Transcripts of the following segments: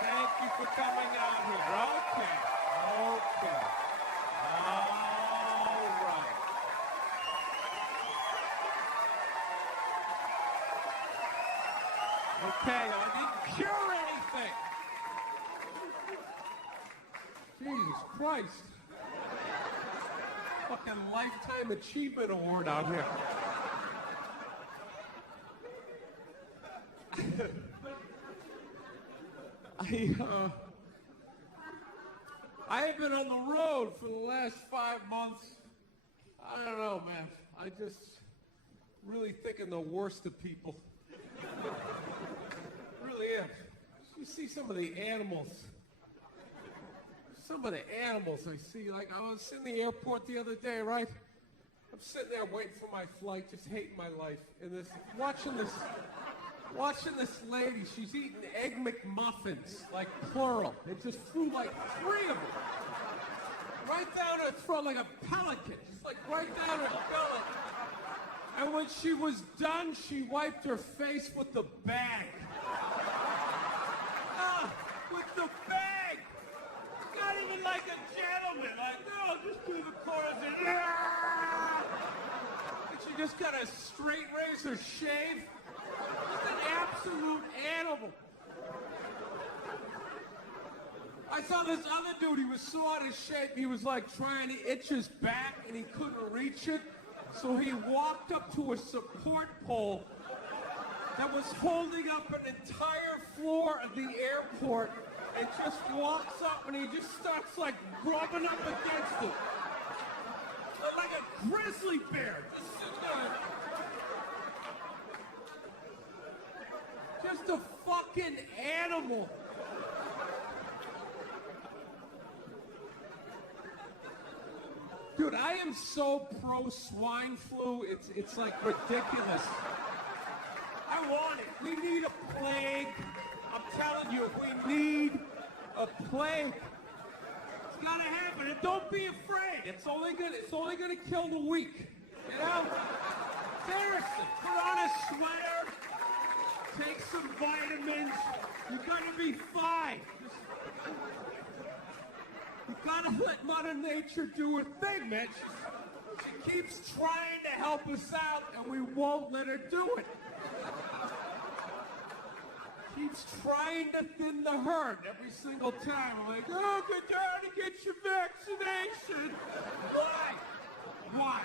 Thank you for coming out here. Okay. Okay. All right. Okay, I didn't cure anything. Jesus Christ. Fucking Lifetime Achievement Award out here. I have been on the road for the last 5 months. I don't know, man. I just really thinking the worst of people. Really am. You see some of the animals. Some of the animals I see. Like, I was in the airport the other day, right? I'm sitting there waiting for my flight, just hating my life. And watching this lady, she's eating Egg McMuffins, like plural. It just flew like 3 of them. Right down her throat like a pelican. Just like right down her belly. And when she was done, she wiped her face with the bag. With the bag! Not even like a gentleman. Like, no, just do the chorus and she just got a straight razor shave. Just an absolute animal. I saw this other dude, he was so out of shape, he was like trying to itch his back and he couldn't reach it. So he walked up to a support pole that was holding up an entire floor of the airport and just walks up and he just starts like rubbing up against it. Like a grizzly bear. Just a fucking animal. Dude, I am so pro swine flu, it's like ridiculous. I want it. We need a plague. I'm telling you, we need a plague. It's gotta happen, and don't be afraid. It's only gonna kill the weak. You know? Seriously, put on a sweater, take some vitamins. You're gonna be fine. You gotta let Mother Nature do her thing, man. She keeps trying to help us out, and we won't let her do it. Keeps trying to thin the herd every single time. I'm like, oh, go down and get your vaccination. Why? Why?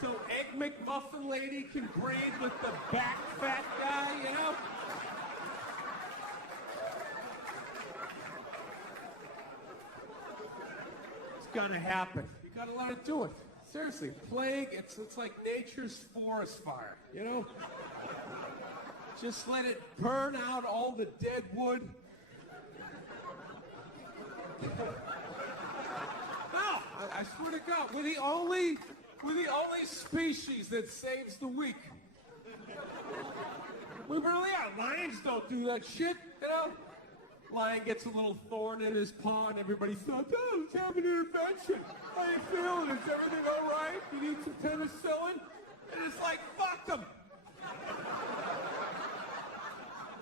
So Egg McMuffin lady can breed with the back fat guy, you know? It's gonna happen. You gotta let it do it. Seriously, plague, it's like nature's forest fire, you know? Just let it burn out all the dead wood. No, I swear to God, we're the only species that saves the weak. We really are. Lions don't do that shit, you know? Lion gets a little thorn in his paw and everybody says, oh, he's having an infection. How you feeling? Is everything all right? You need some penicillin? And it's like, fuck them.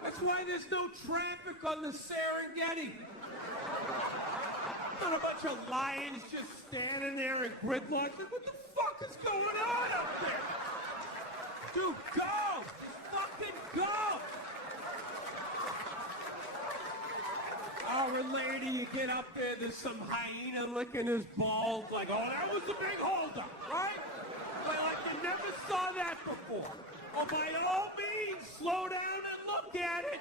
That's why there's no traffic on the Serengeti. Not a bunch of lions just standing there in gridlock. Like, what the fuck is going on up there? Dude, go! Just fucking go! Our lady, you get up there, there's some hyena licking his balls. Like, oh, that was a big holdup, right? Like you never saw that before. Well, by all means, slow down and look at it.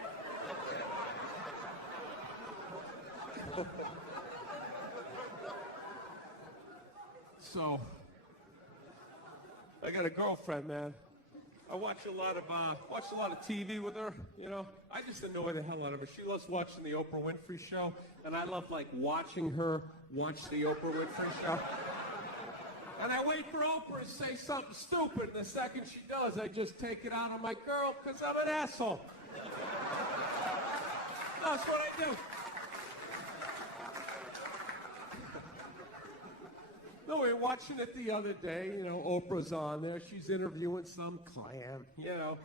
So, I got a girlfriend, man. I watch a lot of TV with her, you know. I just annoy the hell out of her. She loves watching the Oprah Winfrey Show, and I love, like, watching her watch the Oprah Winfrey Show. And I wait for Oprah to say something stupid, and the second she does, I just take it out on my girl, because I'm an asshole. That's what I do. No, we were watching it the other day. You know, Oprah's on there. She's interviewing some clam, you know.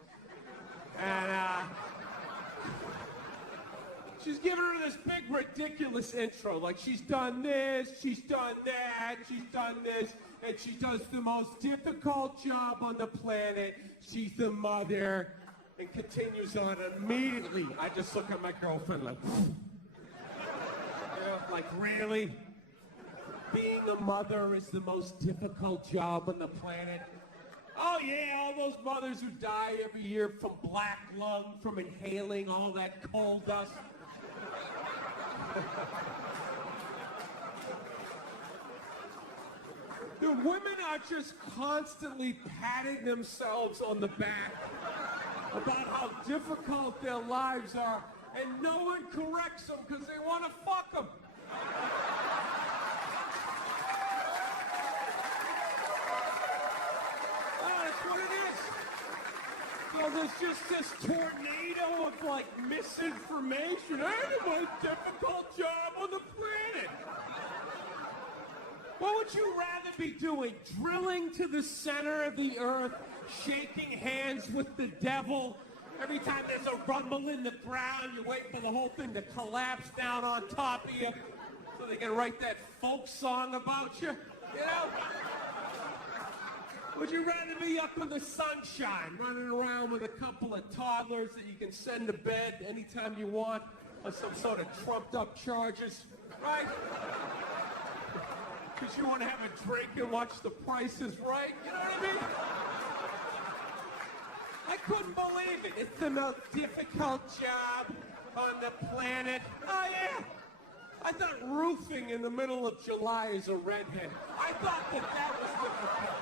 And She's giving her this big, ridiculous intro. Like, she's done this, she's done that, she's done this, and she does the most difficult job on the planet. She's the mother, and continues on. Immediately, I just look at my girlfriend like, like, really? Being a mother is the most difficult job on the planet? Oh yeah, all those mothers who die every year from black lung, from inhaling all that coal dust. Dude, women are just constantly patting themselves on the back about how difficult their lives are, and no one corrects them because they want to fuck them. That's what it is. So there's just this tornado of, like, misinformation. Hey, the most difficult job on the planet. What would you rather be doing? Drilling to the center of the earth, shaking hands with the devil? Every time there's a rumble in the ground, you wait for the whole thing to collapse down on top of you so they can write that folk song about you, you know? Would you rather be up in the sunshine, running around with a couple of toddlers that you can send to bed anytime you want on some sort of trumped-up charges, right? Because you want to have a drink and watch The Price is Right, you know what I mean? I couldn't believe it. It's the most difficult job on the planet. Oh, yeah. I thought roofing in the middle of July is a redhead. I thought that was difficult.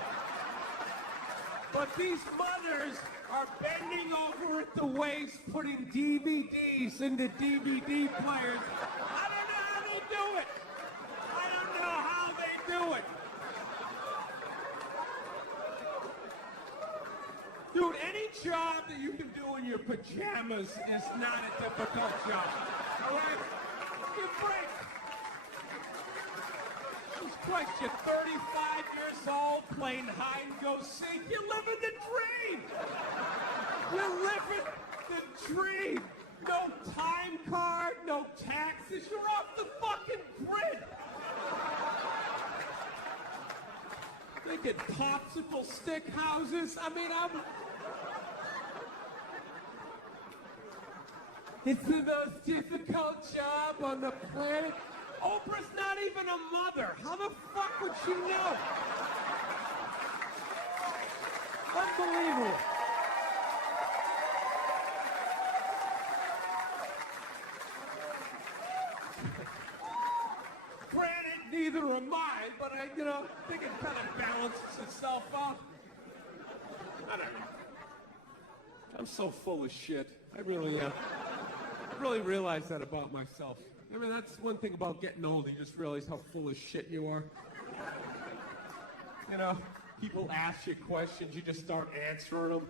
But these mothers are bending over at the waist, putting DVDs into DVD players. I don't know how they do it. I don't know how they do it. Dude, any job that you can do in your pajamas is not a difficult job. All right? Give a break. Jesus Christ, you're 35 years old playing hide and go seek. You're living the dream. You're living the dream. No time card, no taxes. You're off the fucking grid. They get popsicle stick houses. I mean, it's the most difficult job on the planet. Oprah's not even a mother. How the fuck would she know? Unbelievable. Granted, neither am I, but I think it kind of balances itself out. I don't know. I'm so full of shit. I really am. I really realize that about myself. I mean, that's one thing about getting old. You just realize how full of shit you are. You know, people ask you questions, you just start answering them.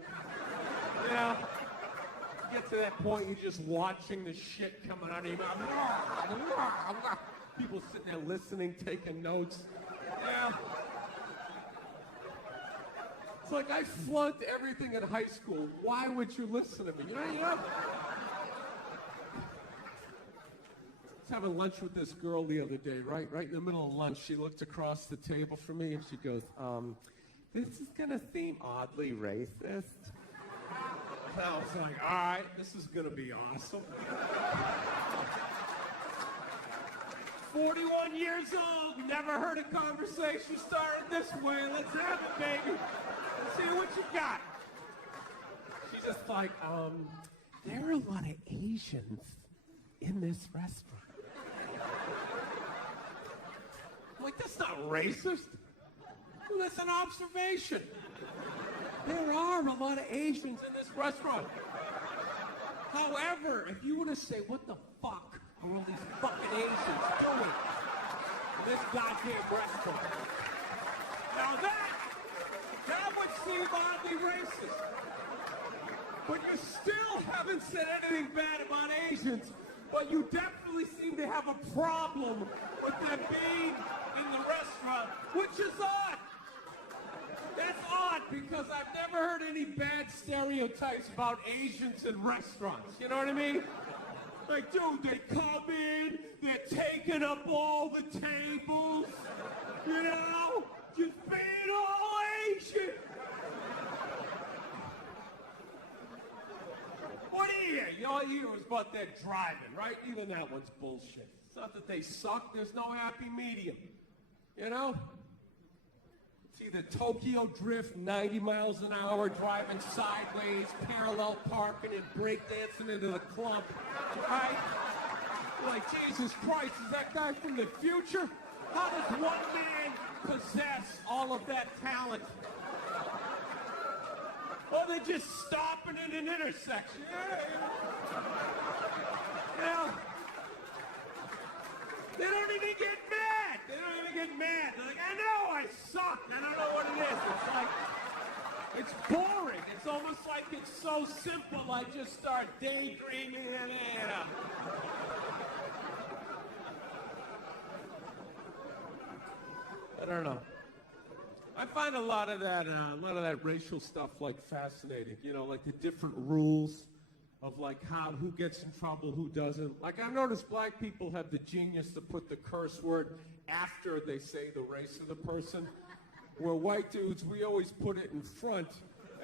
You know, you get to that point, you're just watching the shit coming out of your mouth. People sitting there listening, taking notes. Yeah. It's like I flunked everything in high school. Why would you listen to me? You know? Having lunch with this girl the other day, right in the middle of lunch, she looked across the table from me and she goes, this is gonna seem oddly racist. And I was like, all right, this is gonna be awesome. 41 years old, never heard a conversation started this way. Let's have it, baby. Let's see what you got. She's just like, there are a lot of Asians in this restaurant. I'm like, that's not racist. Well, that's an observation. There are a lot of Asians in this restaurant. However, if you were to say, what the fuck are all these fucking Asians doing in this goddamn restaurant? Now that would seem oddly racist. But you still haven't said anything bad about Asians, but you definitely seem to have a problem with them being in the restaurant, which is odd. That's odd because I've never heard any bad stereotypes about Asians in restaurants. You know what I mean? Like, dude, they come in, they're taking up all the tables, you know? Just being all Asian. What do you hear? You all you hear is about their driving, right? Even that one's bullshit. It's not that they suck. There's no happy medium. You know? It's either Tokyo Drift, 90 miles an hour, driving sideways, parallel parking, and breakdancing into the clump, right? You're like, Jesus Christ, is that guy from the future? How does one man possess all of that talent? Or they're just stopping at an intersection. Yeah. They don't even get mad. They don't even get mad. They're like, I know I suck. I don't know what it is. It's like, it's boring. It's almost like it's so simple. I just start daydreaming and I don't know. I find a lot of that racial stuff like fascinating. You know, like the different rules of like who gets in trouble, who doesn't. Like I've noticed black people have the genius to put the curse word after they say the race of the person. Where white dudes, we always put it in front.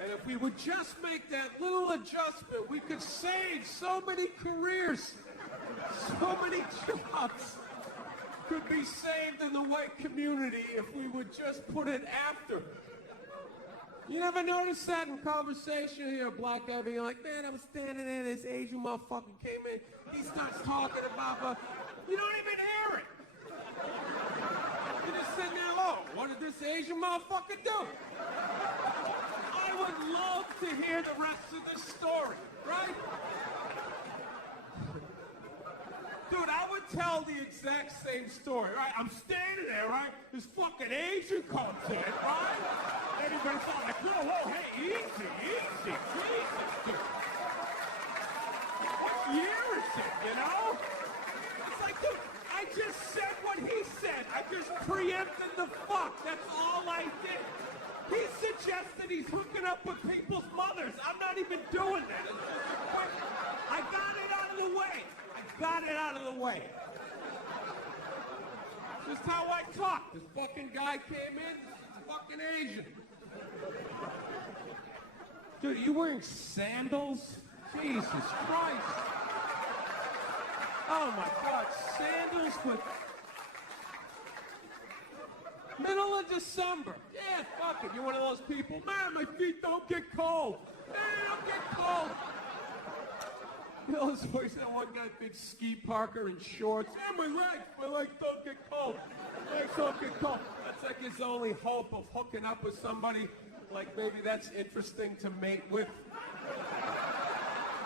And if we would just make that little adjustment, we could save so many careers, so many jobs. Could be saved in the white community if we would just put it after. You never notice that in conversation? You hear a black guy being like, man, I was standing there, this Asian motherfucker came in, he starts talking about, you don't even hear it. You're just sitting there, oh, what did this Asian motherfucker do? I would love to hear the rest of the story, right? Dude, I would tell the exact same story, right? I'm standing there, right? This fucking Asian comes in, right? Everybody's all like, whoa, hey, easy, Jesus, dude. What year is it, you know? It's like, dude, I just said what he said. I just preempted the fuck. That's all I did. He suggested he's hooking up with people's mothers. I'm not even doing that. It's just a quick, I got it out of the way. Got it out of the way. Just how I talk. This fucking guy came in, he's fucking Asian. Dude, are you wearing sandals? Jesus Christ. Oh my God, sandals with... Middle of December. Yeah, fuck it. You're one of those people. Man, my feet don't get cold. Man, they don't get cold. You know, this voice that one guy, big ski parker and shorts. Yeah, my legs don't get cold. My legs don't get cold. That's like his only hope of hooking up with somebody. Like maybe that's interesting to mate with.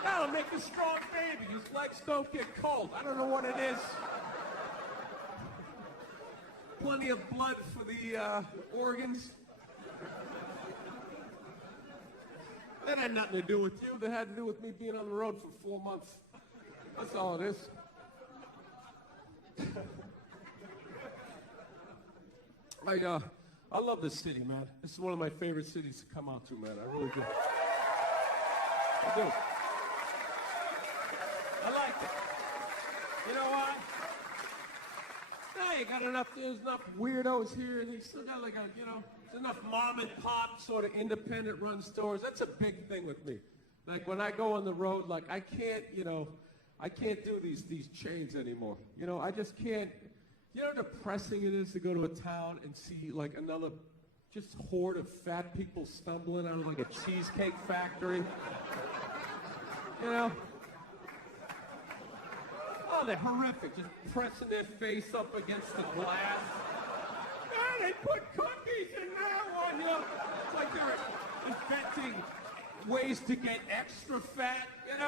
That'll make a strong baby. His legs don't get cold. I don't know what it is. Plenty of blood for the organs. That had nothing to do with you. That had to do with me being on the road for 4 months. That's all it is. I love this city, man. This is one of my favorite cities to come out to, man. I really do. I do. I like it. You know why? You got there's enough weirdos here. They still got like there's enough mom and pop sort of independent run stores. That's a big thing with me. Like when I go on the road, like I can't do these chains anymore. You know, I just can't. You know how depressing it is to go to a town and see like another just horde of fat people stumbling out of like a cheesecake factory. You know? Oh, they're horrific, just pressing their face up against the glass. Yeah, they put cookies in that one, you know. It's like they're inventing ways to get extra fat, you know.